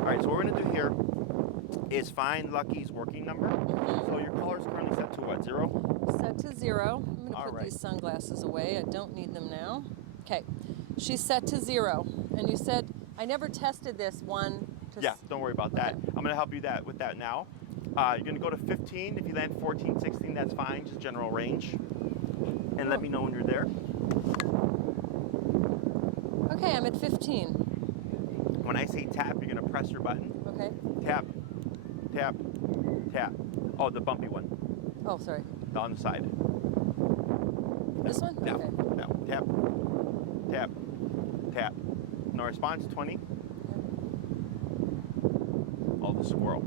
All right, so what we're gonna do here is find Lucky's working number. So your collar is currently set to what, 0? Set to 0. I'm gonna put these sunglasses away. I don't need them now. Okay, she's set to 0. And you said, I never tested this one. Yeah, don't worry about that. I'm gonna help you with that now. You're gonna go to 15. If you land 14, 16, that's fine, just general range. And let me know when you're there. Okay, I'm at 15. When I say tap, you're gonna press your button. Okay. Tap, tap, tap. Oh, the bumpy one. Oh, sorry. On the side. This one? No, okay. no. Tap, tap, tap. No response, 20. Oh, the squirrel.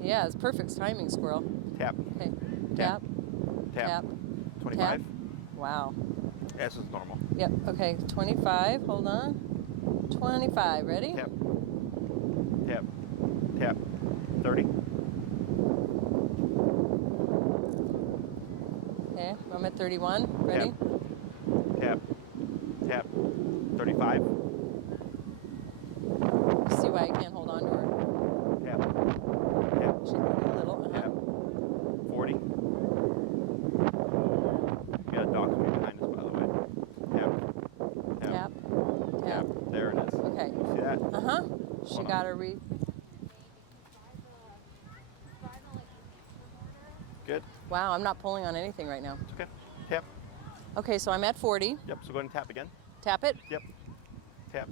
Yeah, it's perfect timing, squirrel. Tap. Okay. Tap. Tap. 25. Tap. Wow. This is normal. Yep. Okay. 25. Hold on. 25. Ready? Tap. Tap. Tap. 30. Okay. I'm at 31. Ready? Tap. Tap. 35. See why I can't hold on to her. Tap. Tap. She's moving a little. Tap. 40. We got a dog coming behind us, by the way. Tap. Tap. Tap. Tap. There it is. Okay. You see that? She got her Good. Wow, I'm not pulling on anything right now. It's okay. Tap. Okay, so I'm at 40. Yep, so go ahead and tap again. Tap it. Yep. Tap.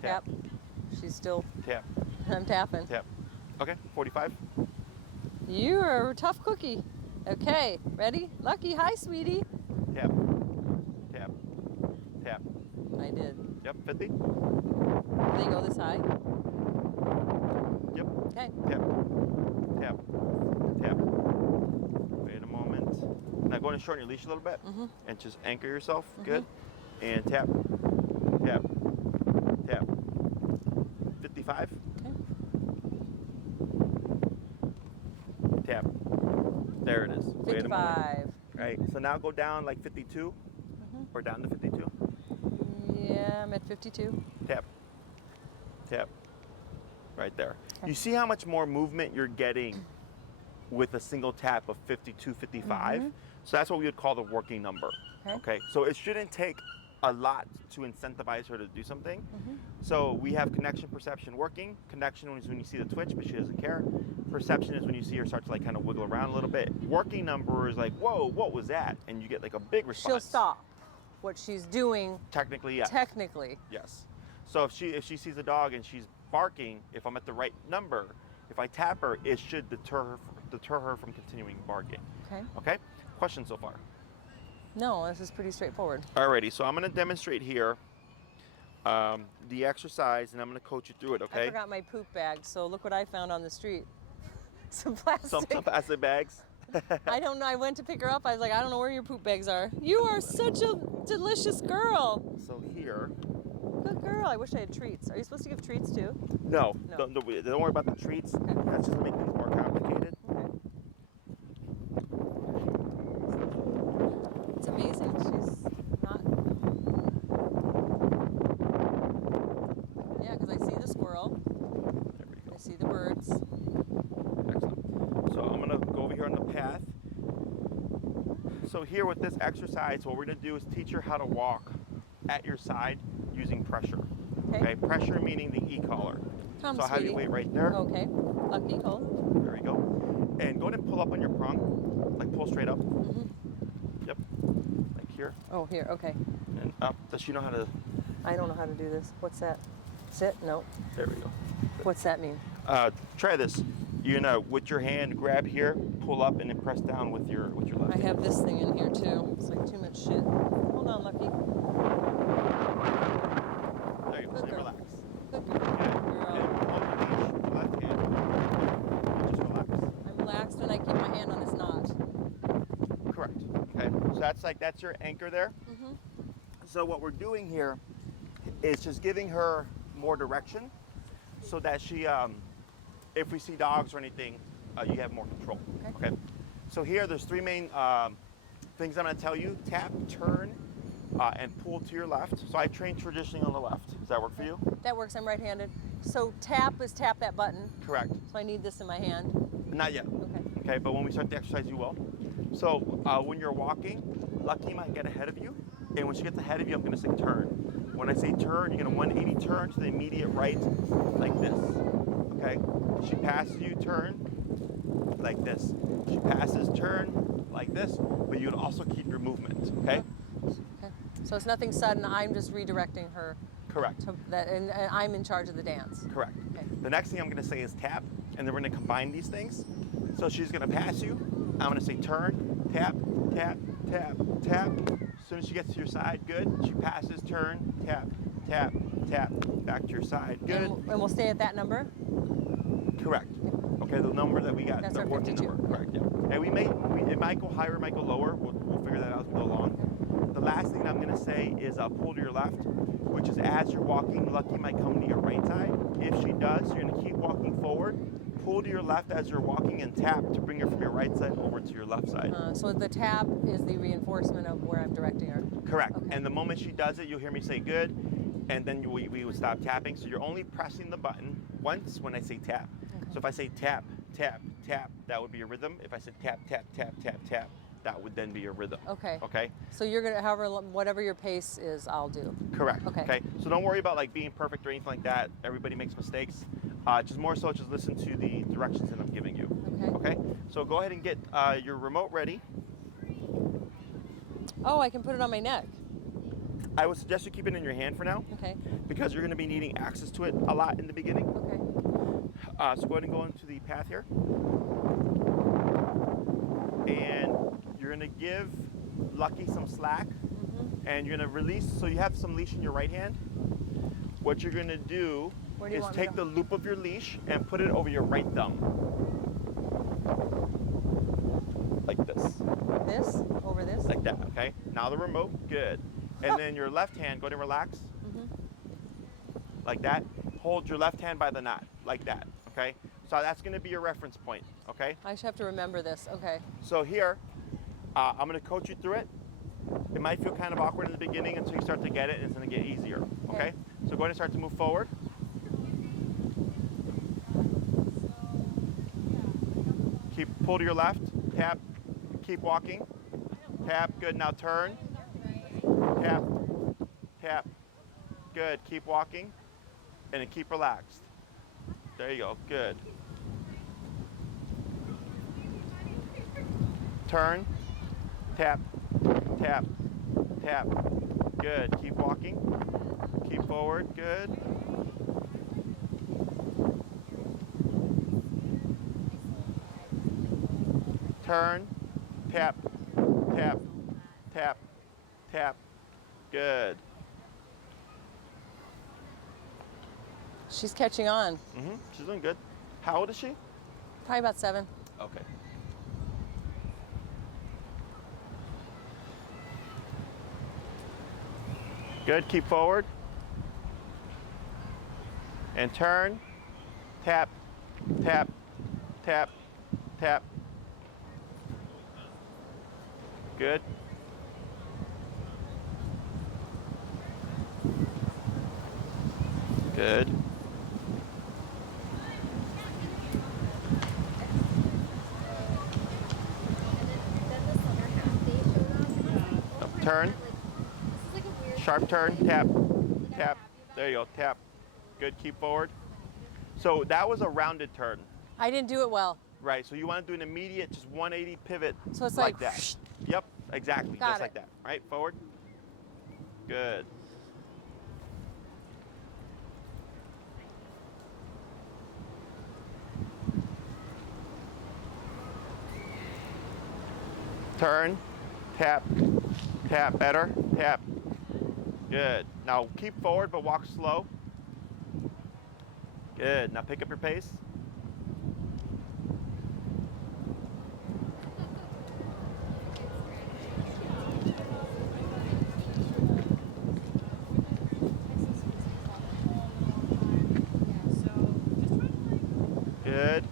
Tap. She's still. Tap. I'm tapping. Tap. Okay, 45. You are a tough cookie. Okay, ready? Lucky, hi, sweetie. Tap. Tap. Tap. I did. Yep, 50. Do they go this high? Yep. Okay. Tap. Tap. Tap. Wait a moment. Now go ahead and shorten your leash a little bit and just anchor yourself. Good. And tap. Tap. Tap. 55. Okay. Tap. There it is. Wait a moment. 55. Right. So now go down like 52 or down to 52. Yeah, I'm at 52. Tap. Tap. Right there. Okay. You see how much more movement you're getting with a single tap of 52, 55? So that's what we would call the working number. Okay. So it shouldn't take a lot to incentivize her to do something. So we have connection, perception, working. Connection is when you see the twitch, but she doesn't care. Perception is when you see her start to like kind of wiggle around a little bit. Working number is like, whoa, what was that? And you get like a big response. She'll stop what she's doing. Technically, yes. Technically. Yes. So if she sees a dog and she's barking, if I'm at the right number, if I tap her, it should deter her from continuing barking. Okay. Okay? Questions so far? No, this is pretty straightforward. Alrighty, so I'm going to demonstrate here the exercise, and I'm going to coach you through it, okay? I forgot my poop bag, so look what I found on the street. Some plastic. Some plastic bags. I don't know. I went to pick her up. I was like, I don't know where your poop bags are. You are such a delicious girl. So here. Good girl. I wish I had treats. Are you supposed to give treats too? No. Don't worry about the treats. Okay. That's just to make things more complicated. Okay. It's amazing. She's not. Yeah, because I see the squirrel. There we go. I see the birds. Excellent. So I'm going to go over here on the path. So here with this exercise, what we're going to do is teach her how to walk at your side using pressure. Okay? Pressure meaning the e-collar. Come, so I'll have you wait right there. Okay. Lucky, hold. There you go. And go ahead and pull up on your prong. Like pull straight up. Yep. Like here. Oh, here. Okay. And up. Does she know how to? I don't know how to do this. What's that? Sit? No. There we go. What's that mean? Try this. You're gonna, with your hand, grab here, pull up, and then press down with your left. I have this thing in here too. It's like too much shit. Hold on, Lucky. There you go. And relax. Good girl. And hold the leash with the left hand. And just relax. I'm relaxed and I keep my hand on this knot. Correct. Okay. So that's your anchor there. So what we're doing here is just giving her more direction, so that she, if we see dogs or anything, you have more control. Okay. So here, there's three main things I'm going to tell you: tap, turn, and pull to your left. So I train traditionally on the left. Does that work for you? That works. I'm right-handed. So tap is tap that button. Correct. So I need this in my hand. Not yet. Okay. Okay, but when we start the exercise, you will. So when you're walking, Lucky might get ahead of you. And when she gets ahead of you, I'm gonna say turn. When I say turn, you're gonna 180 turn to the immediate right, like this. Okay? She passes you, turn, like this. She passes, turn, like this, but you'd also keep your movement, okay? Okay. So it's nothing sudden, I'm just redirecting her. Correct. To that, and I'm in charge of the dance. Correct. Okay. The next thing I'm gonna say is tap, and then we're gonna combine these things. So she's gonna pass you, I'm gonna say turn, tap, tap, tap, tap. As soon as she gets to your side, good. She passes, turn, tap, tap, tap, back to your side, good. And we'll stay at that number? Correct. Okay, the number that we got, That's the our working 52. number, correct, yeah. And it might go higher, it might go lower. We'll figure that out as we go along. The last thing I'm gonna say is pull to your left, which is as you're walking, Lucky might come to your right side. If she does, you're gonna keep walking forward, pull to your left as you're walking and tap to bring her from your right side over to your left side. So the tap is the reinforcement of where I'm directing her. Correct. Okay. And the moment she does it, you'll hear me say good, and then we would stop tapping. So you're only pressing the button once when I say tap. Okay. So if I say tap, tap, tap, that would be your rhythm. If I said tap, tap, tap, tap, tap, that would then be your rhythm. Okay. Okay? So you're gonna, whatever your pace is, I'll do. Correct. Okay. So don't worry about like being perfect or anything like that. Everybody makes mistakes. Just more so just listen to the directions that I'm giving you. Okay. Okay? So go ahead and get your remote ready. Oh, I can put it on my neck. I would suggest you keep it in your hand for now Okay. because you're going to be needing access to it a lot in the beginning. Okay. So go ahead and go into the path here. And you're going to give Lucky some slack. And you're going to release, so you have some leash in your right hand. What you're going to do is take the loop of your leash and put it over your right thumb. Like this. This? Over this? Like that, okay? Now the remote, good. And then your left hand, go ahead and relax. Like that. Hold your left hand by the knot, like that, okay? So that's gonna be your reference point, okay? I should have to remember this, okay. So here, I'm gonna coach you through it. It might feel kind of awkward in the beginning until you start to get it, and it's gonna get easier, okay? So go ahead and start to move forward. Pull to your left, tap, keep walking, tap, good, now turn, tap, tap, good, keep walking, and then keep relaxed. There you go, good. Turn, tap, tap, tap, good, keep walking, keep forward, good. Turn, tap, tap, tap, tap, good. She's catching on. She's doing good. How old is she? Probably about 7. Okay. Good, keep forward. And turn, tap, tap, tap, tap. Good. Good. Turn. Sharp turn, tap, tap. There you go, tap. Good, keep forward. So that was a rounded turn. I didn't do it well. Right, so you want to do an immediate, just 180 pivot. So it's like like that. Yep, exactly, Got just it. like that. Right, forward. Good. Turn, tap, tap, better, tap. Good. Now keep forward, but walk slow. Good. Now pick up your pace. Good.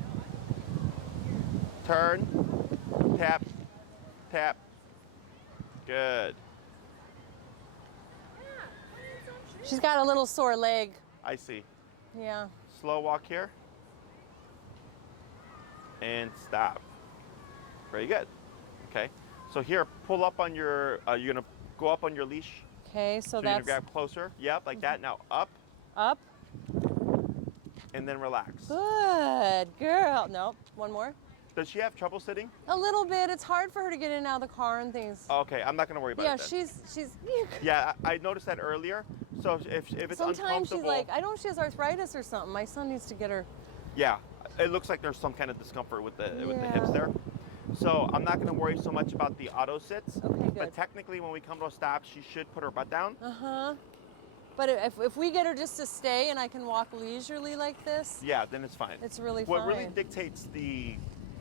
Turn, tap, tap. Good. She's got a little sore leg. I see. Yeah. Slow walk here. And stop. Very good. Okay. So here, pull up on your, you're going to go up on your leash. Okay, so You're going that's to grab closer. Yep, like that. Now up. up. And then relax. Good girl. Nope. One more. Does she have trouble sitting? A little bit. It's hard for her to get in and out of the car and things. Okay, I'm not going to worry about Yeah, it then. she's. Yeah, I noticed that earlier. So if it's Sometimes uncomfortable. she's like, I don't know if she has arthritis or something. My son needs to get her. Yeah, it looks like there's some kind of discomfort with the Yeah. hips there. So I'm not going to worry so much about the auto sits. Okay, good. But technically, when we come to a stop, she should put her butt down. Uh-huh. But if we get her just to stay and I can walk leisurely like this, Yeah, then it's fine. it's really What fine. really dictates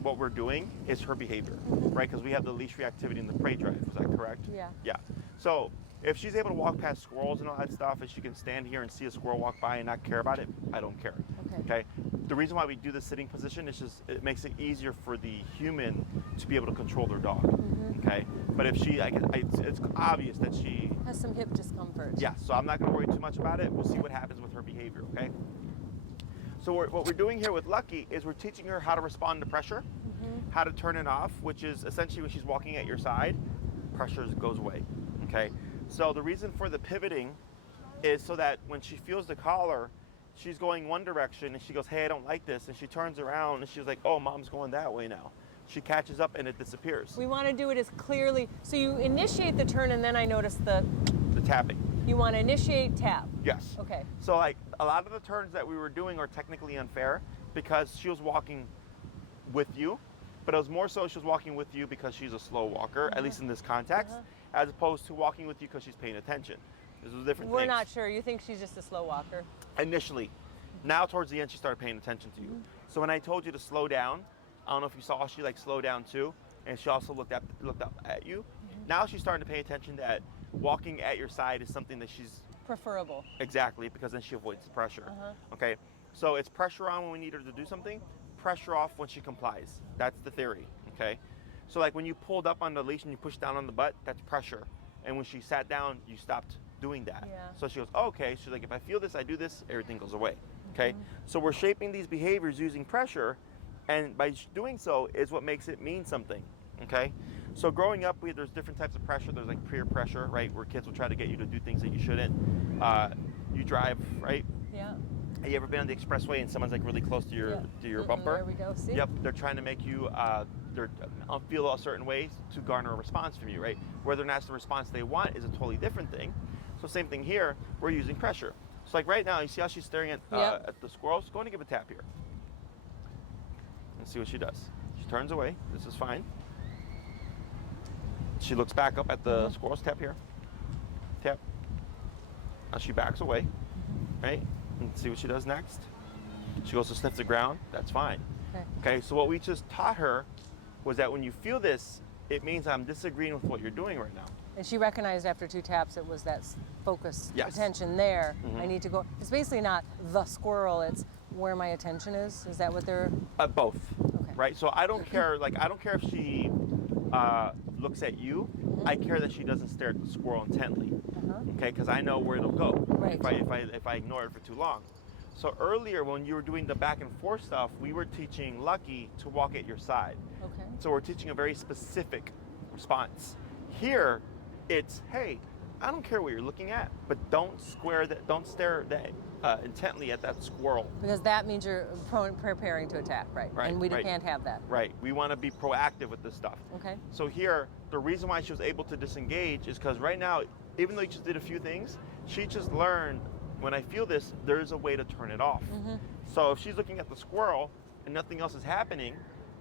what we're doing is her behavior, right? Because we have the leash reactivity and the prey drive. Is that correct? Yeah. Yeah. So if she's able to walk past squirrels and all that stuff, and she can stand here and see a squirrel walk by and not care about it, I don't care. Okay. The reason why we do the sitting position is just it makes it easier for the human to be able to control their dog. Okay. But if she, it's obvious that she Has some hip discomfort. yeah. So I'm not going to worry too much about it. We'll see what happens with her behavior. Okay. So what we're doing here with Lucky is we're teaching her how to respond to pressure, how to turn it off, which is essentially when she's walking at your side, pressure goes away. Okay. So the reason for the pivoting is so that when she feels the collar, she's going one direction and she goes, hey, I don't like this. And she turns around and she's like, oh, mom's going that way now. She catches up and it disappears. We want to do it as clearly. So you initiate the turn and then I notice the tapping. You want to initiate tap. Yes. Okay. So like a lot of the turns that we were doing are technically unfair because she was walking with you, but it was more so she was walking with you because she's a slow walker, at least in this context, as opposed to walking with you because she's paying attention. This is different We're things. not sure. You think she's just a slow walker? Initially. Now towards the end she started paying attention to you. So when I told you to slow down, I don't know if you saw she like slowed down too, and she also looked up at you. Now she's starting to pay attention that walking at your side is something that she's preferable. Exactly, because then she avoids the pressure. Okay, so it's pressure on when we need her to do something, pressure off when she complies. That's the theory. Okay, so like when you pulled up on the leash and you pushed down on the butt, that's pressure. And when she sat down, you stopped doing that. Yeah. So she goes, oh, okay. She's like, if I feel this, I do this, everything goes away. Okay, so we're shaping these behaviors using pressure, and by doing so is what makes it mean something. Okay. So growing up, there's different types of pressure. There's like peer pressure, right, where kids will try to get you to do things that you shouldn't. You drive, right? Yeah. Have you ever been on the expressway and someone's like really close to your bumper? There we go. See? Yep. They're trying to make you feel a certain way to garner a response from you, right? Whether or not it's the response they want is a totally different thing. So same thing here. We're using pressure. So like right now, you see how she's staring at the squirrels? Go and give a tap here. And see what she does. She turns away. This is fine. She looks back up at the squirrels. Tap here. Tap. Now she backs away, right? And see what she does next. She goes to sniff the ground. That's fine. Okay, so what we just taught her was that when you feel this, it means I'm disagreeing with what you're doing right now. And she recognized after 2 taps it was that focus, Yes. attention there. I need to go. It's basically not the squirrel, it's where my attention is. Is that what they're? Both. Okay. Right? So I don't care, I don't care if she looks at you. I care that she doesn't stare at the squirrel intently. Okay, because I know where it'll go Right. if I ignore it for too long. So earlier when you were doing the back and forth stuff, we were teaching Lucky to walk at your side. Okay. So we're teaching a very specific response. Here, it's, hey, I don't care what you're looking at, but don't stare intently at that squirrel. Because that means you're preparing to attack, right? Right, And we right. can't have that. Right. We want to be proactive with this stuff. Okay. So here, the reason why she was able to disengage is because right now, even though you just did a few things, she just learned, when I feel this, there's a way to turn it off. So if she's looking at the squirrel and nothing else is happening,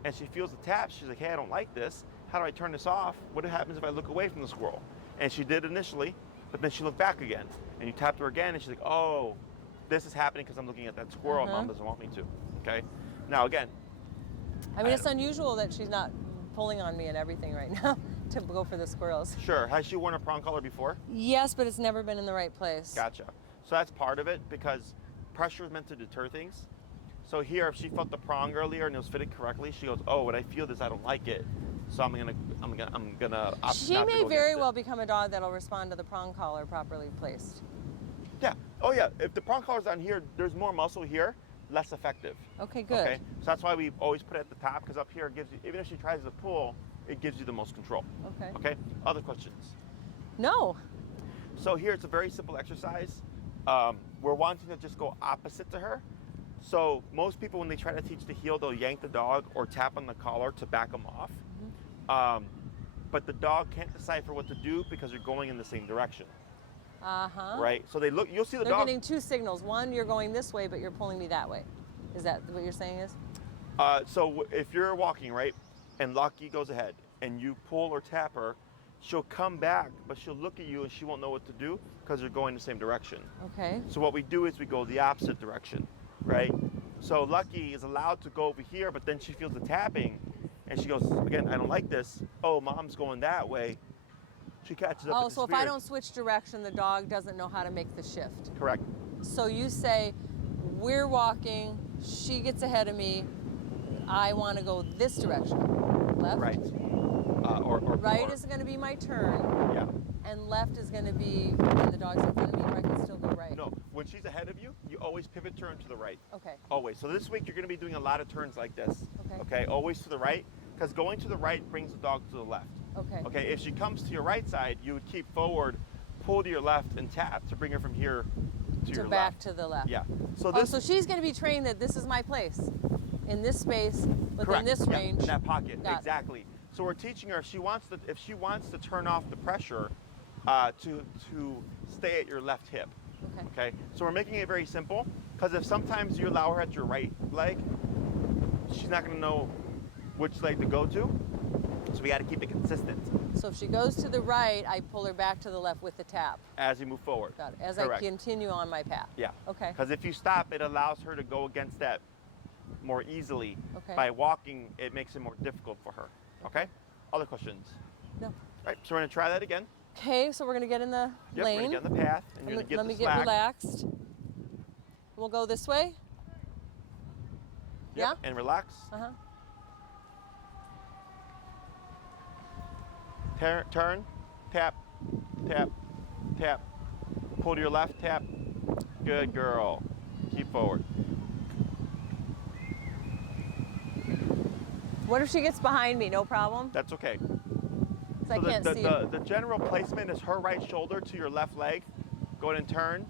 and she feels the tap, she's like, hey, I don't like this. How do I turn this off? What happens if I look away from the squirrel? And she did initially, but then she looked back again. And you tapped her again, and she's like, oh, this is happening because I'm looking at that squirrel and Mom doesn't want me to. Okay? Now again. I mean, it's unusual that she's not pulling on me and everything right now to go for the squirrels. Sure. Has she worn a prong collar before? Yes, but it's never been in the right place. Gotcha. So that's part of it because pressure is meant to deter things. So here, if she felt the prong earlier and it was fitted correctly, she goes, oh, when I feel this, I don't like it. So I'm gonna opt She not to may go very against well it. become a dog that'll respond to the prong collar properly placed. Yeah. Oh yeah. If the prong collar's on here, there's more muscle here, less effective. Okay, good. Okay. So that's why we always put it at the top, because up here it gives you, even if she tries to pull, it gives you the most control. Okay. Okay. Other questions? No. So here it's a very simple exercise. We're wanting to just go opposite to her. So most people, when they try to teach the heel, they'll yank the dog or tap on the collar to back them off. But the dog can't decipher what to do because you're going in the same direction. Right? So they look, you'll see the They're dog. getting two signals. One, you're going this way, but you're pulling me that way. Is that what you're saying is? So if you're walking, right, and Lucky goes ahead and you pull or tap her, she'll come back, but she'll look at you and she won't know what to do because you're going the same direction. Okay. So what we do is we go the opposite direction, right? So Lucky is allowed to go over here, but then she feels the tapping and she goes, again, I don't like this. Oh, mom's going that way. She catches up. Oh, so if I don't switch direction, the dog doesn't know how to make the shift. Correct. So you say, we're walking, she gets ahead of me, I want to go this direction. Left? Right. Or right is going to be my turn. Yeah. And left is going to be when the dog's in front of me, or I can still go right. No, when she's ahead of you, you always pivot turn to the right. Okay. Always. So this week you're going to be doing a lot of turns like this. Okay. Okay. Always to the right, because going to the right brings the dog to the left. Okay. Okay. If she comes to your right side, you would keep forward, pull to your left, and tap to bring her from here to your back left. to the left. Yeah. So Oh, this. so she's going to be trained that this is my place, in this space, within Correct. this Yeah, range. in that pocket. Got it. Exactly. So we're teaching her if she wants to turn off the pressure, to stay at your left hip. Okay. Okay. So we're making it very simple, because if sometimes you allow her at your right leg, she's not going to know which leg to go to. So we got to keep it consistent So if she goes to the right, I pull her back to the left with the tap. as you move forward. Got it. As Correct. I continue on my path. Yeah. Okay. Because if you stop, it allows her to go against that more easily. Okay. By walking, it makes it more difficult for her. Okay. Other questions? No. All right. So we're going to try that again. Okay, so we're going to get in the Yep. We're lane. going to get in the path, and you're going to get Let the me slack. get relaxed. We'll go this way. Yep, Yeah? and relax. Uh-huh. Turn, tap, tap, tap. Pull to your left, tap. Good girl. Keep forward. What if she gets behind me? No problem? That's okay. 'Cause I can't see it. The general placement is her right shoulder to your left leg. Go ahead and turn.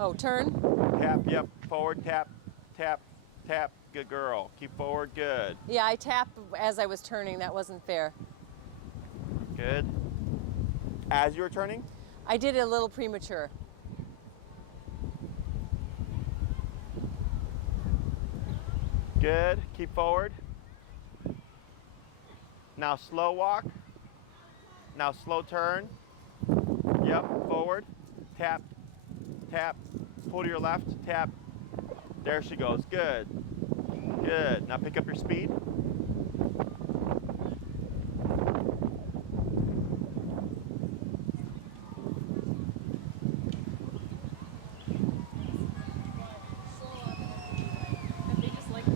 Oh, turn. Tap, yep. Forward, tap, tap, tap. Good girl. Keep forward, good. Yeah, I tapped as I was turning. That wasn't fair. Good. As you were turning? I did it a little premature. Good. Keep forward. Now slow walk. Now slow turn. Yep, forward. Tap, tap. Pull to your left, tap. There she goes. Good. Good. Now pick up your speed.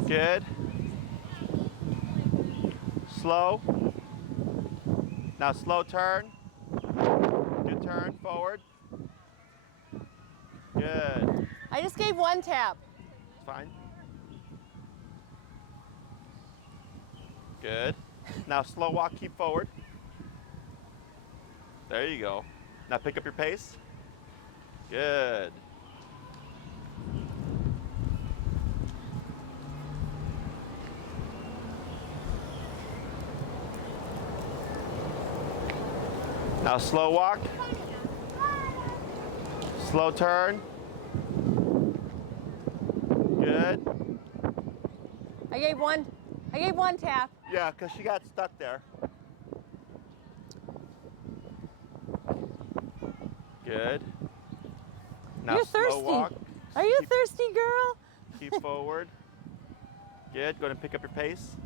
Good. Slow. Now slow turn. Good turn forward. Good. I just gave one tap. It's fine. Good. Now slow walk, keep forward. There you go. Now pick up your pace. Good. Now slow walk. Slow turn. Good. I gave one tap. Yeah, because she got stuck there. Good. Now You're slow thirsty. walk. Are you Keep- thirsty, girl? Keep forward. Good. Go ahead and pick up your pace.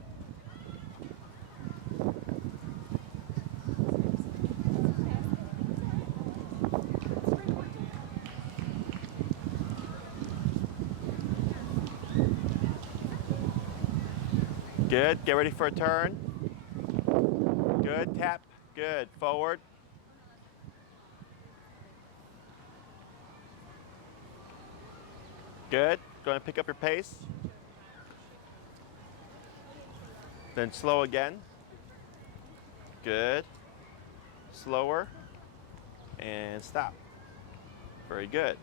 Good. Get ready for a turn. Good. Tap. Good. Forward. Good. Go ahead and pick up your pace. Then slow again. Good. Slower. And stop. Very good.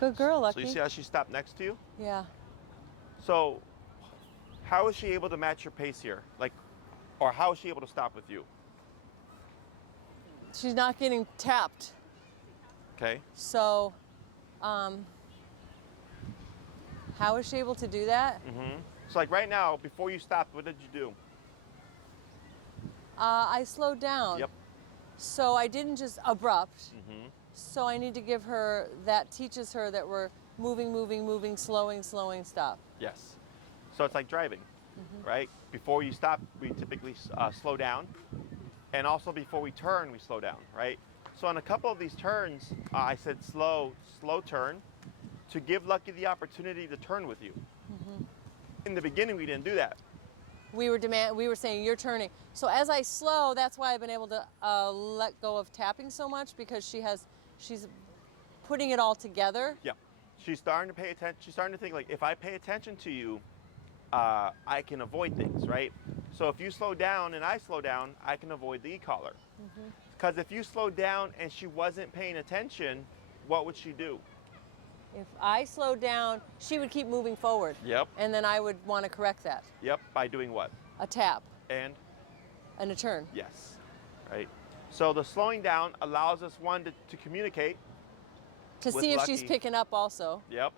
Good girl, So Lucky. you see how she stopped next to you? Yeah. So how is she able to match your pace here? Like, or how is she able to stop with you? She's not getting tapped. Okay. So, how is she able to do that? So like right now, before you stopped, what did you do? I slowed down. Yep. So I didn't just abrupt. So I need to give her, that teaches her that we're moving, moving, moving, slowing, slowing, stop. Yes. So it's like driving, right? Before you stop, we typically slow down. And also before we turn, we slow down, right? So on a couple of these turns, I said slow, slow turn to give Lucky the opportunity to turn with you. In the beginning, we didn't do that. We were saying you're turning. So as I slow, that's why I've been able to let go of tapping so much, because she's putting it all together. Yeah. She's starting to pay attention. She's starting to think like, if I pay attention to you, I can avoid things, right? So if you slow down and I slow down, I can avoid the e-collar. Because if you slowed down and she wasn't paying attention, what would she do? If I slowed down, she would keep moving forward. Yep. And then I would want to correct that. Yep. By doing what? A tap And and a turn. yes, right? So the slowing down allows us, one, to communicate. To With see if she's Lucky. picking up also. Yep.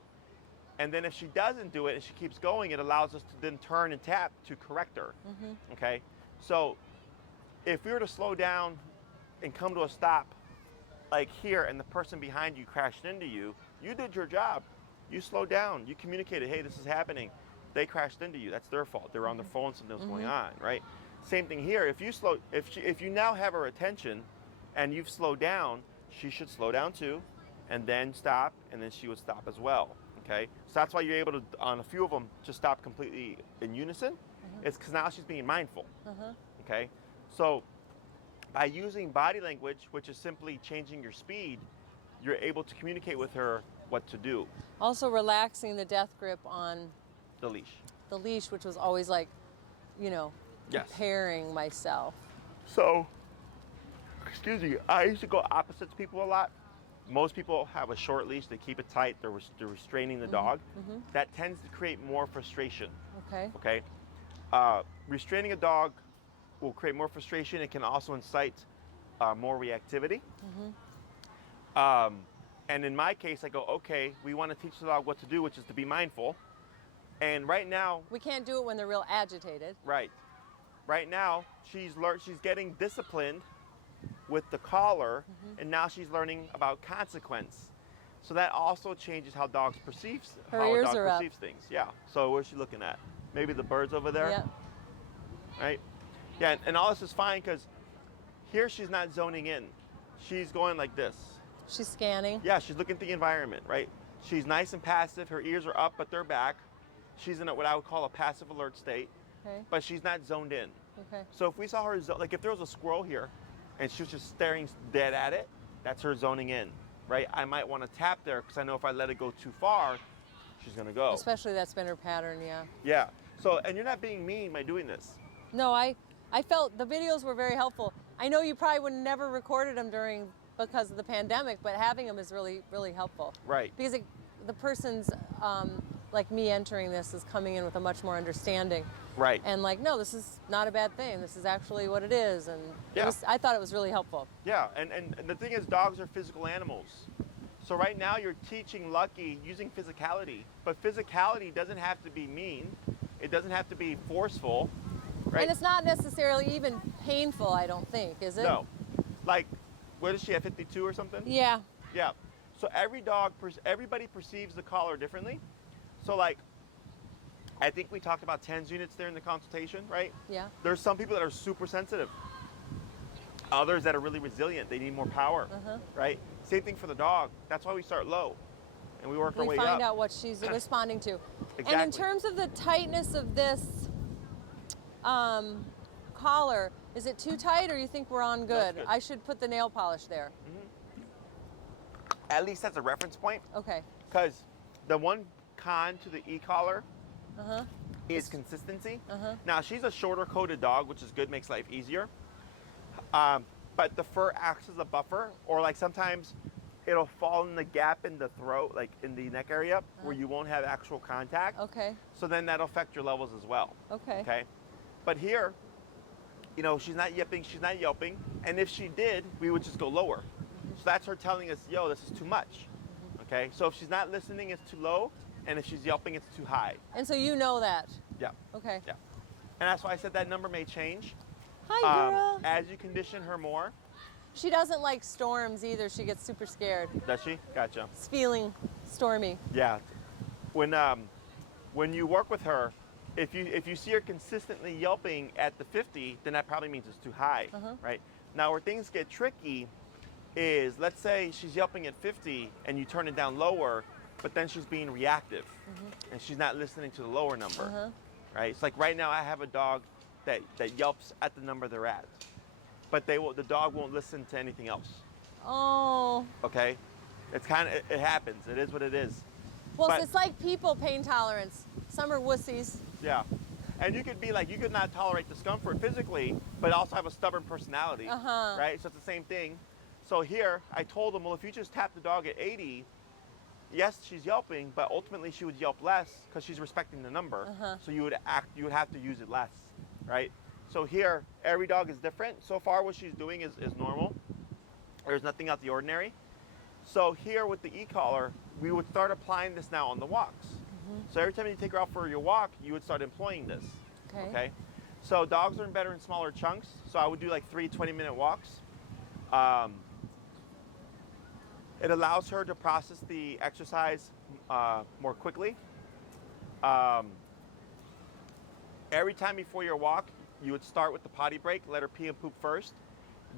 And then if she doesn't do it and she keeps going, it allows us to then turn and tap to correct her. Okay? So if we were to slow down and come to a stop like here and the person behind you crashed into you, you did your job. You slowed down. You communicated, hey, this is happening. They crashed into you. That's their fault. They were on their phone, something was going on, right? Same thing here. If you now have her attention and you've slowed down, she should slow down too, and then stop, and then she would stop as well. Okay, so that's why you're able to, on a few of them, just stop completely in unison. It's because now she's being mindful. Okay, so by using body language, which is simply changing your speed, you're able to communicate with her what to do. Also relaxing the death grip on The leash. the leash, which was always like, Yes. preparing myself. So, excuse me, I used to go opposite to people a lot. Most people have a short leash, they keep it tight, they're restraining the dog. That tends to create more frustration, Okay. okay? Restraining a dog will create more frustration. It can also incite more reactivity. And in my case, I go, okay, we want to teach the dog what to do, which is to be mindful. And right now, We can't do it when they're real agitated. right now, she's getting disciplined with the collar, and now she's learning about consequence. So that also changes how dogs perceives Her how a ears dog are up. perceives things. Yeah. So where's she looking at? Maybe the birds over there. Yeah. Right. Yeah. And all this is fine because here she's not zoning in. She's going like this. She's scanning. Yeah. She's looking at the environment. Right. She's nice and passive. Her ears are up, but they're back. She's in what I would call a passive alert state, Okay. but she's not zoned in. Okay. So if we saw her, like if there was a squirrel here and she was just staring dead at it, that's her zoning in, right? I might want to tap there because I know if I let it go too far, she's going to go. Especially that's been her pattern, yeah. Yeah. So, and you're not being mean by doing this. No, I felt the videos were very helpful. I know you probably would never recorded them because of the pandemic, but having them is really, really helpful. Right. Because the person's, like me entering this, is coming in with a much more understanding. Right. And like, no, this is not a bad thing. This is actually what it is. And Yeah. I thought it was really helpful. Yeah. And the thing is, dogs are physical animals. So right now you're teaching Lucky using physicality, but physicality doesn't have to be mean. It doesn't have to be forceful. Right. And it's not necessarily even painful, I don't think, is it? No. Like, what is she at 52 or something? Yeah. Yeah. So everybody perceives the collar differently. So like, I think we talked about TENS units there in the consultation, right? Yeah. There's some people that are super sensitive. Others that are really resilient. They need more power, right? Same thing for the dog. That's why we start low, and we work our way We up. find out what she's responding to. Exactly. And in terms of the tightness of this collar, is it too tight, or you think we're on good? good. I should put the nail polish there. At least that's a reference point, Okay. because the one con to the e-collar is consistency. Now, she's a shorter coated dog, which is good, makes life easier. But the fur acts as a buffer, or like sometimes it'll fall in the gap in the throat, like in the neck area, where you won't have actual contact. Okay. So then that'll affect your levels as well. Okay. Okay. But here, you know, she's not yipping, she's not yelping. And if she did, we would just go lower. So that's her telling us, yo, this is too much. Okay. So if she's not listening, it's too low. And if she's yelping, it's too high. And so you know that. Yeah. Okay. Yeah. And that's why I said that number may change. Hi, girl. As you condition her more. She doesn't like storms either. She gets super scared. Does she? Gotcha. It's feeling stormy. Yeah. When you work with her, if you see her consistently yelping at the 50, then that probably means it's too high, right? Now, where things get tricky is, let's say she's yelping at 50 and you turn it down lower, but then she's being reactive and she's not listening to the lower number, right? It's like right now I have a dog that yelps at the number they're at, but the dog won't listen to anything else. Oh. Okay, it's it happens. It is what it is. Well, so it's like people pain tolerance. Some are wussies. Yeah, and you could be like, you could not tolerate discomfort physically, but also have a stubborn personality, right? So it's the same thing. So here, I told him, well, if you just tap the dog at 80, yes, she's yelping, but ultimately she would yelp less because she's respecting the number. So you would have to use it less, right? So here, every dog is different. So far, what she's doing is normal. There's nothing out the ordinary. So here with the e-collar, we would start applying this now on the walks. So every time you take her out for your walk, you would start employing this. Okay. So dogs learn better in smaller chunks. So I would do like 3 20-minute walks. It allows her to process the exercise more quickly. Every time before your walk, you would start with the potty break, let her pee and poop first.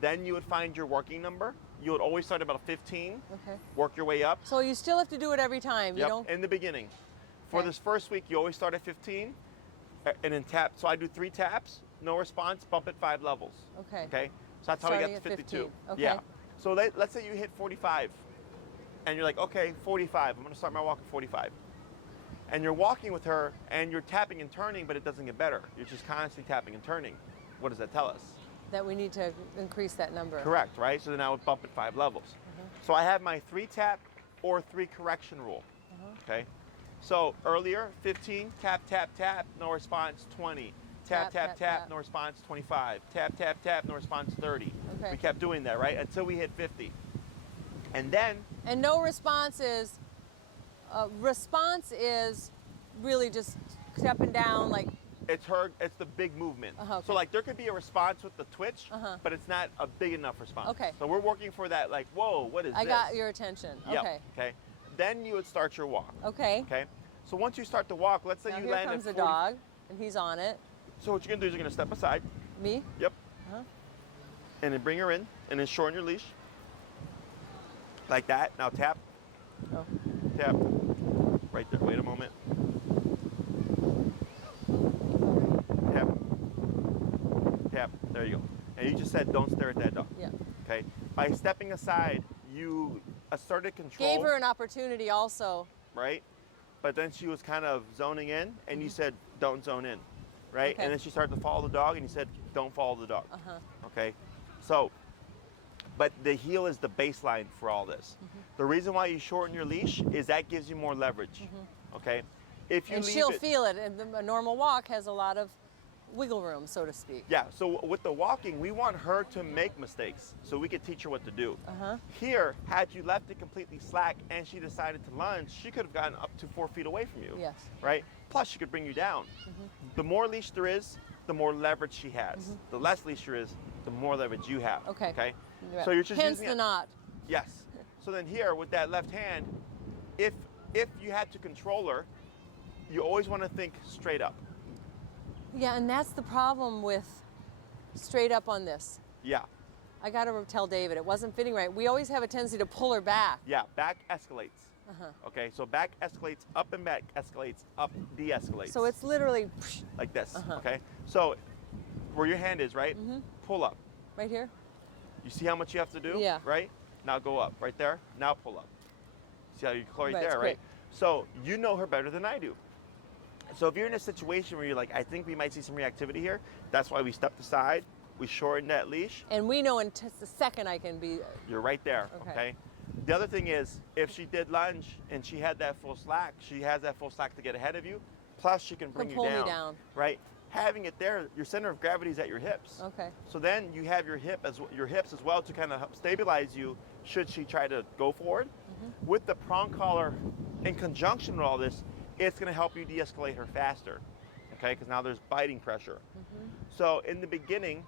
Then you would find your working number. You would always start about 15, work your way up. So you still have to do it every time, you know? In the beginning. For this first week, you always start at 15 and then tap. So I do 3 taps, no response, bump it 5 levels. Okay. So that's how we get to 52. Yeah. So let's say you hit 45 and you're like, okay, 45, I'm gonna start my walk at 45. And you're walking with her and you're tapping and turning, but it doesn't get better. You're just constantly tapping and turning. What does that tell us? That we need to increase that number. Correct, right? So then I would bump it 5 levels. So I have my 3 tap or 3 correction rule. Okay. So earlier, 15, tap, tap, tap, no response, 20. Tap, tap, tap, no response, 25. Tap, tap, tap, no response, 30. We kept doing that, right? Until we hit 50. And then... And no response is really just stepping down, like... It's the big movement. So like there could be a response with the twitch, but it's not a big enough response. So we're working for that, like, whoa, what is this? I got your attention. Okay. Then you would start your walk. Okay. So once you start to walk, let's say now you here land comes at the dog, and he's on it. So what you're gonna do is you're gonna step aside. Me? Yep. And then bring her in, and then shorten your leash. Like that. Now tap. Oh. Tap. Right there. Wait a moment. Tap. Tap. There you go. And you just said don't stare at that dog. Yeah. Okay. By stepping aside, you asserted control. Gave her an opportunity also. Right? But then she was kind of zoning in, and you said don't zone in. Right? And then she started to follow the dog, and you said don't follow the dog. Okay? So, but the heel is the baseline for all this. The reason why you shorten your leash is that gives you more leverage. Okay? If you and she'll feel it. And a normal walk has a lot of wiggle room, so to speak. Yeah, so with the walking, we want her to make mistakes so we could teach her what to do. Here, had you left it completely slack and she decided to lunge, she could have gotten up to 4 feet away from you. Yes. Right? Plus, she could bring you down. The more leash there is, the more leverage she has. The less leash there is, the more leverage you have. Okay? So you're just hence using the knot. Yes. So then here, with that left hand, if you had to control her, you always want to think straight up. Yeah, and that's the problem with straight up on this. Yeah. I got to tell David, it wasn't fitting right. We always have a tendency to pull her back. Yeah, back escalates. Okay, so back escalates, up and back escalates, up de-escalates. So it's literally... like this, okay? So where your hand is, right? Pull up. Right here? You see how much you have to do? Yeah. Right? Now go up, right there. Now pull up. See how you right there, right? Great. So you know her better than I do. So if you're in a situation where you're like, I think we might see some reactivity here, that's why we stepped aside, we shortened that leash. And we know in just a second I can be. You're right there, okay? The other thing is, if she did lunge and she had that full slack, she has that full slack to get ahead of you, plus she can bring you pull down, me down, right? Having it there, your center of gravity is at your hips. Okay. So then you have your hips as well to kind of help stabilize you should she try to go forward. With the prong collar, in conjunction with all this, it's going to help you de-escalate her faster, okay? Because now there's biting pressure. So in the beginning,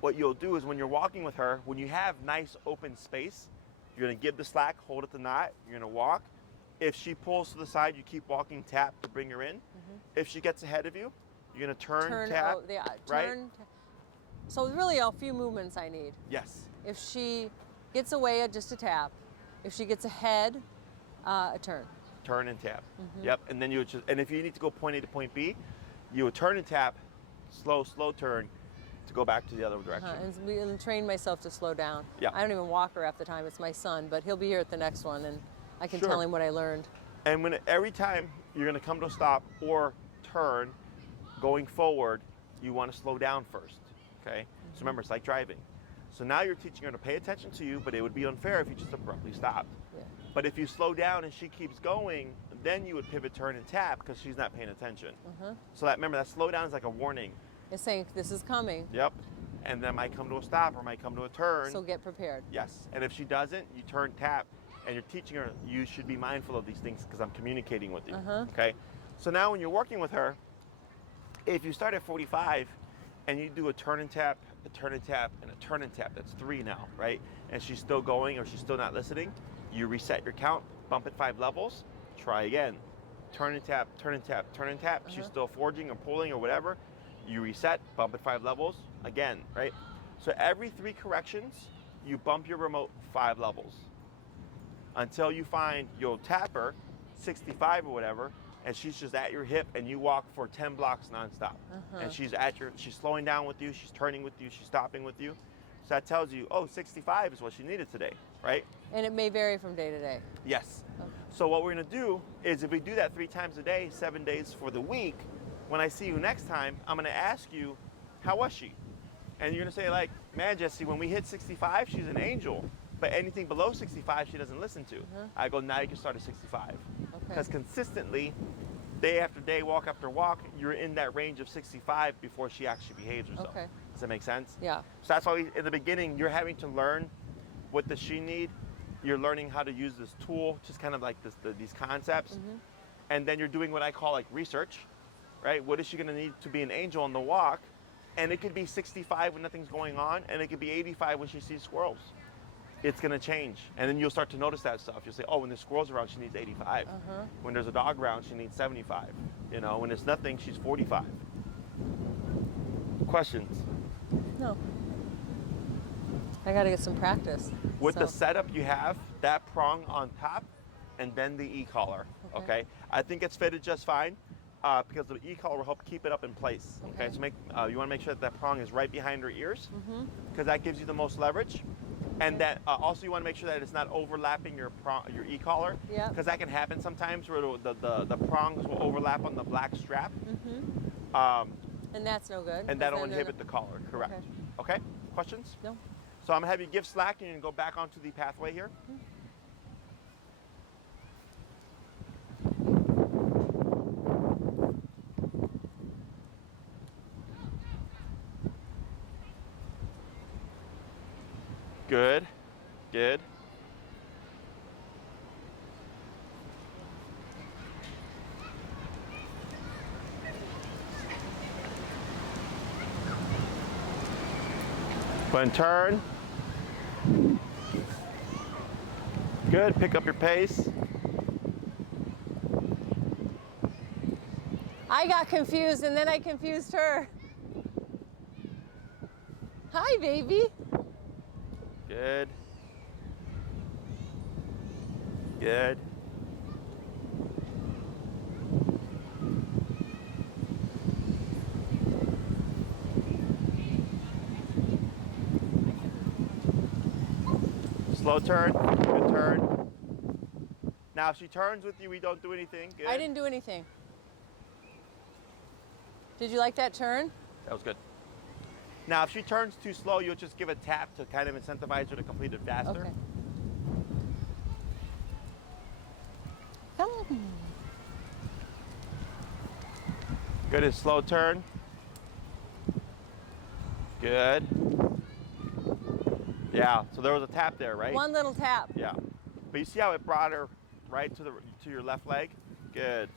what you'll do is when you're walking with her, when you have nice open space, you're going to give the slack, hold at the knot, you're going to walk. If she pulls to the side, you keep walking, tap to bring her in. If she gets ahead of you, you're going to turn, tap, right? So really a few movements I need. Yes. If she gets away, just a tap. If she gets ahead, a turn. Turn and tap. Yep. And then you would just, and if you need to go point A to point B, you would turn and tap, slow turn to go back to the other direction. And train myself to slow down. Yeah. I don't even walk her half the time. It's my son, but he'll be here at the next one, and I can tell him what I learned. And every time you're going to come to a stop or turn, going forward, you want to slow down first. Okay. So remember, it's like driving. So now you're teaching her to pay attention to you, but it would be unfair if you just abruptly stopped. Yeah. But if you slow down and she keeps going, then you would pivot, turn, and tap because she's not paying attention. So remember, that slow down is like a warning. It's saying this is coming. Yep. And then might come to a stop or might come to a turn. So get prepared. Yes. And if she doesn't, you turn, tap, and you're teaching her you should be mindful of these things because I'm communicating with you. Okay. So now when you're working with her, if you start at 45 and you do a turn and tap, a turn and tap, and a turn and tap, that's 3 now, right? And she's still going or she's still not listening, you reset your count, bump it 5 levels, try again. Turn and tap, turn and tap, turn and tap. She's still forging or pulling or whatever. You reset, bump it 5 levels, again, right? So every 3 corrections, you bump your remote 5 levels until you find you'll tap her 65 or whatever, and she's just at your hip and you walk for 10 blocks nonstop. And she's slowing down with you, she's turning with you, she's stopping with you. So that tells you, oh, 65 is what she needed today, right? And it may vary from day to day. Yes. So what we're gonna do is if we do that 3 times a day, 7 days for the week, when I see you next time, I'm gonna ask you, how was she? And you're gonna say like, man, Jesse, when we hit 65, she's an angel. But anything below 65, she doesn't listen to. I go, now you can start at 65. Because consistently, day after day, walk after walk, you're in that range of 65 before she actually behaves herself. Does that make sense? Yeah. So that's why in the beginning, you're having to learn what does she need. You're learning how to use this tool, just kind of like these concepts. And then you're doing what I call like research, right? What is she gonna need to be an angel on the walk? And it could be 65 when nothing's going on, and it could be 85 when she sees squirrels. It's gonna change, and then you'll start to notice that stuff. You'll say, oh, when there's squirrels around, she needs 85. When there's a dog around, she needs 75. You know, when there's nothing, she's 45. Questions? No. I gotta get some practice. With the setup you have, that prong on top, and then the e-collar, okay? I think it's fitted just fine because the e-collar will help keep it up in place, okay? So you wanna make sure that prong is right behind her ears because that gives you the most leverage. And that also you want to make sure that it's not overlapping your e-collar, because that can happen sometimes where the prongs will overlap on the black strap. And that's no good. And that'll inhibit the collar, correct. Okay, questions? No. So I'm going to have you give slack and you can go back onto the pathway here. Good, good. Go ahead and turn. Good, pick up your pace. I got confused and then I confused her. Hi, baby. Good. Good. Slow turn, good turn. Now, if she turns with you, we don't do anything. Good. I didn't do anything. Did you like that turn? That was good. Now, if she turns too slow, you'll just give a tap to kind of incentivize her to complete it faster. Okay. Come on. Good, a slow turn. Good. Yeah, so there was a tap there, right? One little tap. Yeah. But you see how it brought her right to your left leg? Good.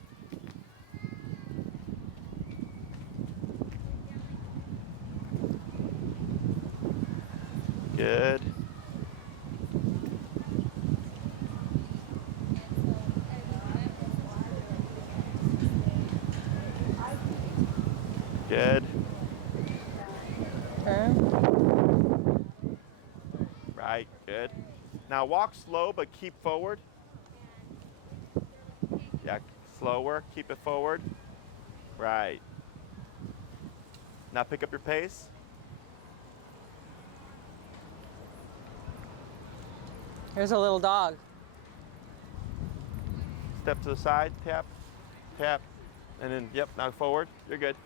Good. Good. Turn. Right, good. Now walk slow, but keep forward. Yeah, slower, keep it forward. Right. Now pick up your pace. Here's a little dog. Step to the side, tap, tap, and then, yep, now forward. You're good.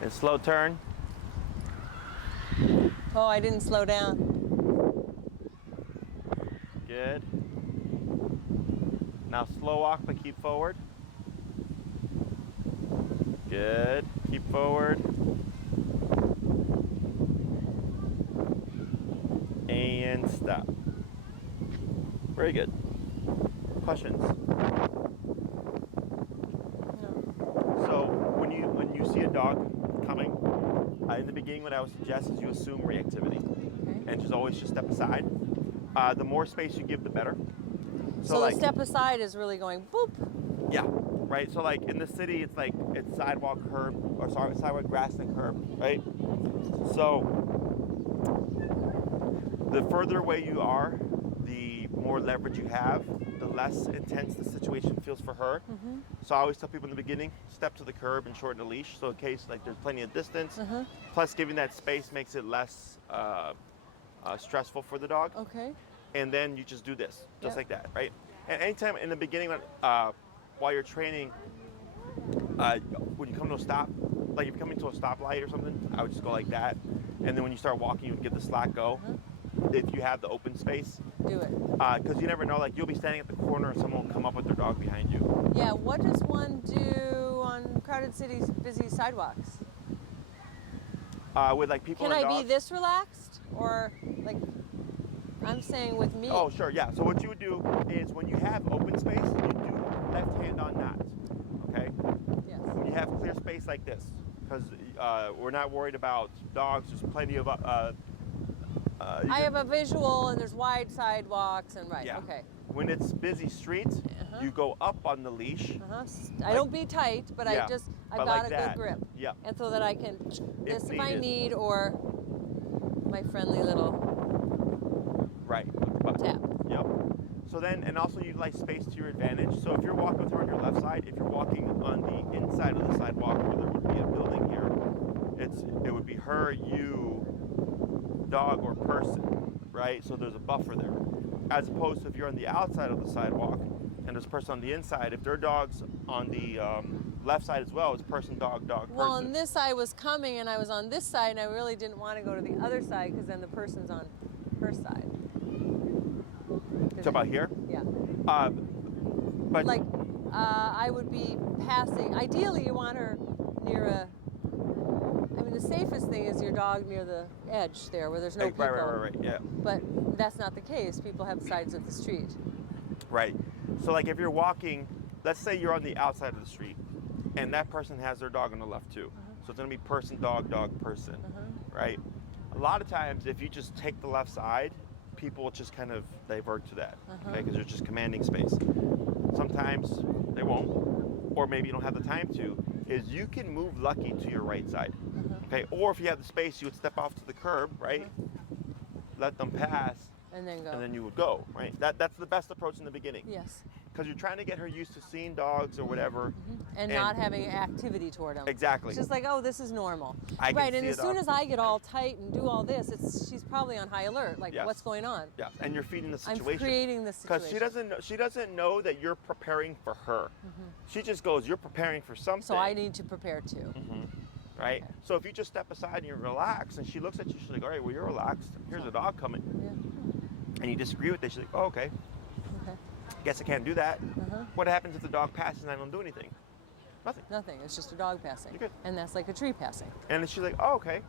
And slow turn. Oh, I didn't slow down. Good. Now slow walk, but keep forward. Good. Keep forward. And stop. Very good. Questions? No. So when you see a dog coming, in the beginning, what I would suggest is you assume reactivity, Okay. and just always just step aside. The more space you give, the better. So like, the step aside is really going boop. yeah, right. So like in the city, it's sidewalk, curb, or sorry, sidewalk, grass, and curb, right? So the further away you are, the more leverage you have, the less intense the situation feels for her. Mm-hmm. So I always tell people in the beginning, step to the curb and shorten the leash. So in case like there's plenty of distance, Uh-huh. plus giving that space makes it less stressful for the dog. Okay. And then you just do this, just Yep. like that, right? And anytime in the beginning, while you're training, when you come to a stop, like if you're coming to a stoplight or something, I would just go like that. And then when you start walking, you would give the slack go. Uh-huh. If you have the open space, Do it. because you never know, like you'll be standing at the corner and someone will come up with their dog behind you. Yeah, what does one do on crowded cities, busy sidewalks? With like people Can and I dogs. be this relaxed? Or like I'm saying with me? Oh, sure, yeah. So what you would do is when you have open space, you do left hand on knots, okay? Yes. When you have clear space like this, because we're not worried about dogs, there's plenty of... I have a visual and there's wide sidewalks and right, Yeah. okay. When it's busy streets, Uh-huh. you go up on the leash. Uh-huh. I don't be tight, but Yeah, I've but got like a that. good grip. Yeah. And so that I can this if I needed. need or my friendly little Right. With the button. tap. Yep. So then, and also utilize space to your advantage. So if you're walking with her on your left side, if you're walking on the inside of the sidewalk where there would be a building here, it would be her, you, dog, or person, right? So there's a buffer there. As opposed to if you're on the outside of the sidewalk and there's a person on the inside, if their dog's on the left side as well, it's person, dog, dog, person. Well, on this I was coming and I was on this side and I really didn't want to go to the other side because then the person's on her side. Talk about here? Yeah. But Like I would be passing. Ideally, you want her near a. I mean, the safest thing is your dog near the edge there, where there's no people. right, yeah. But that's not the case. People have sides of the street. Right. So like if you're walking, let's say you're on the outside of the street, and that person has their dog on the left too. So it's gonna be person, dog, dog, person, right? A lot of times, if you just take the left side, people will just kind of divert to that, okay? Because they're just commanding space. Sometimes they won't, or maybe you don't have the time to, is you can move Lucky to your right side, okay? Or if you have the space, you would step off to the curb, right? Let them pass, And then go. and then you would go, right? That's the best approach in the beginning. Yes. because you're trying to get her used to seeing dogs or whatever. And not having activity toward them. Exactly. It's just like, oh, this is normal. I can right, see and a as soon dog. as I get all tight and do all this, she's probably on high alert. Like, Yes. what's going on? Yeah, and you're feeding the I'm situation. creating this situation. Because she doesn't know that you're preparing for her. She just goes, you're preparing for something. So I need to prepare too. Right? Okay. So if you just step aside and you relax, and she looks at you, she's like, all right, well, you're relaxed. Here's a dog coming. Yeah. And you disagree with it. She's like, oh, okay. Okay. Guess I can't do that. What happens if the dog passes and I don't do anything? Nothing. Nothing. It's just a dog passing. You're good. And that's like a tree passing. And then she's like, oh, okay.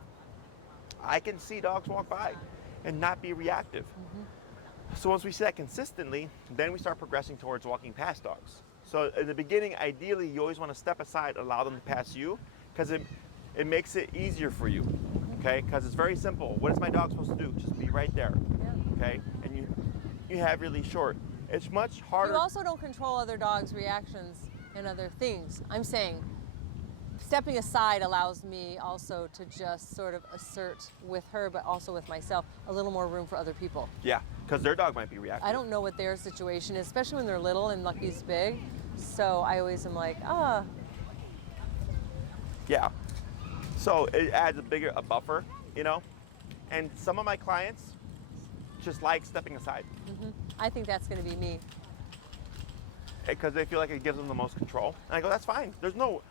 I can see dogs walk by and not be reactive. So once we see that consistently, then we start progressing towards walking past dogs. So in the beginning, ideally, you always want to step aside, allow them to pass you, because it makes it easier for you, okay? Because it's very simple. What is my dog supposed to do? Just be right there, okay? And you have really short. It's much harder. You also don't control other dogs' reactions and other things. I'm saying stepping aside allows me also to just sort of assert with her, but also with myself, a little more room for other people. Yeah, because their dog might be reactive. I don't know what their situation is, especially when they're little and Lucky's big. So I always am like, Yeah. So it adds a buffer, you know? And some of my clients just like stepping aside I think that's going to be me. because they feel like it gives them the most control. And I go, that's fine. There's no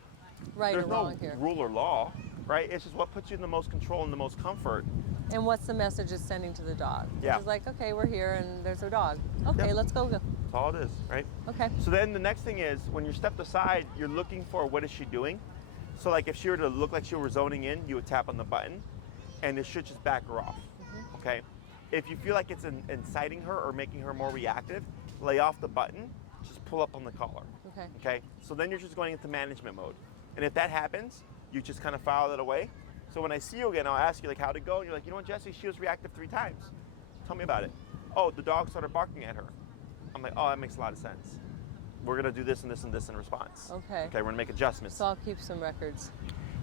Right or wrong here. rule or law, right? It's just what puts you in the most control and the most comfort. And what's the message it's sending to the dog? Yeah. It's like, okay, we're here and there's a dog. Okay, Yep. let's go. That's all it is, right? Okay. So then the next thing is when you're stepped aside, you're looking for what is she doing. So like if she were to look like she were zoning in, you would tap on the button and it should just back her off, okay? If you feel like it's inciting her or making her more reactive, lay off the button, just pull up on the collar, Okay. okay? So then you're just going into management mode. And if that happens, you just kind of file it away. So when I see you again, I'll ask you like, how'd it go? And you're like, you know what, Jesse, she was reactive 3 times. Tell me about it. Oh, the dog started barking at her. I'm like, oh, that makes a lot of sense. We're gonna do this and this and this in response. Okay. Okay, we're gonna make adjustments. So I'll keep some records.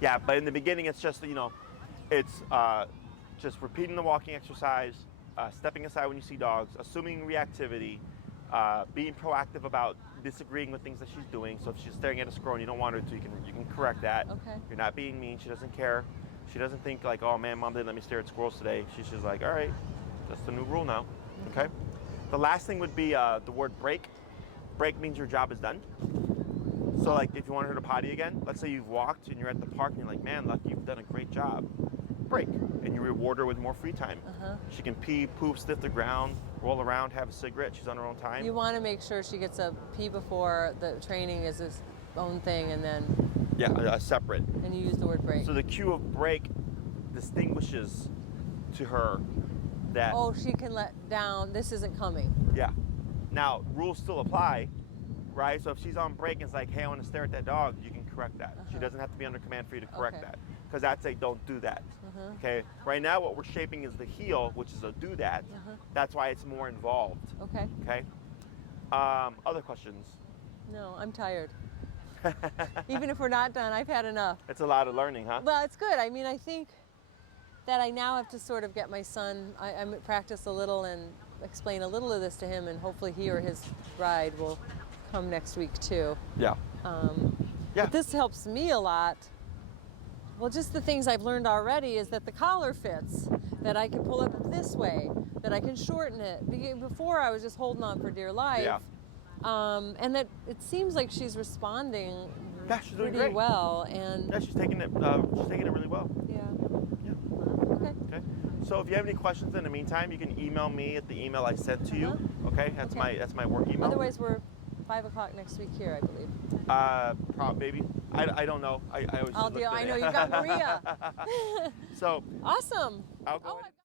Yeah, but in the beginning, it's just, you know, it's just repeating the walking exercise, stepping aside when you see dogs, assuming reactivity, being proactive about disagreeing with things that she's doing. So if she's staring at a squirrel and you don't want her to, you can correct that. Okay. You're not being mean. She doesn't care. She doesn't think like, oh man, mom didn't let me stare at squirrels today. She's just like, all right, that's the new rule now. Okay. The last thing would be the word break. Break means your job is done. So like if you want her to potty again, let's say you've walked and you're at the park and you're like, man, Lucky, you've done a great job. Break. And you reward her with more free time. She can pee, poop, sniff the ground, roll around, have a cigarette. She's on her own time. You want to make sure she gets a pee before the training is its own thing, and then Yeah, separate. and you use the word break. So the cue of break distinguishes to her that, Oh, she can let down. This isn't coming. yeah. Now, rules still apply, right? So if she's on break and it's like, hey, I want to stare at that dog, you can correct that. She doesn't have to be under command for you to correct Okay. that. Because that's a don't do that. Okay? Right now, what we're shaping is the heel, which is a do that. That's why it's more involved. Okay. Okay? Other questions? No, I'm tired. Even if we're not done, I've had enough. It's a lot of learning, huh? Well, it's good. I mean, I think that I now have to sort of get my son, I practice a little and explain a little of this to him, and hopefully he or his bride will come next week too. Yeah. Yeah. But this helps me a lot. Well, just the things I've learned already is that the collar fits, that I can pull it this way, that I can shorten it. Before I was just holding on for dear life. Yeah. And that it seems like she's responding Yeah, she's doing pretty great. well. And Yeah, she's taking it really well. yeah. Yeah. Okay. Okay. So if you have any questions in the meantime, you can email me at the email I sent to you. Okay, that's Okay. my work email. Otherwise, we're 5 o'clock next week here, I believe. Maybe. I don't know. I always. I'll just deal. look I at know it. you got Maria. So Awesome. I'll go Oh, ahead. I've